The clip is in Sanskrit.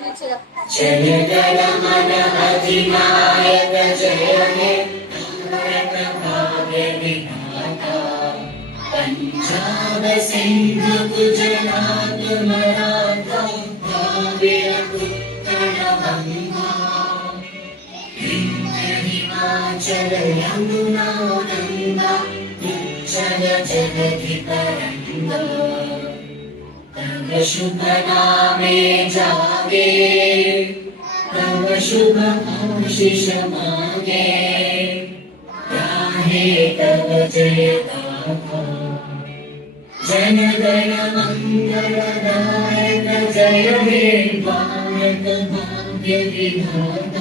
जय गण अधिनायक जय हे भारत भाग्य विधाता पंजाब सिंध गुजरात मराठा द्रविड़ उत्कल गंगा विंध्य हिमाचल यमुना गंगा उच्चल जगति तरंगा तव शुभ नामे जागे तव शुभ आशीष मांगे गाहे तव जय गाथा जन गण मंगलदायक जय हे भारत भाग्य विधाता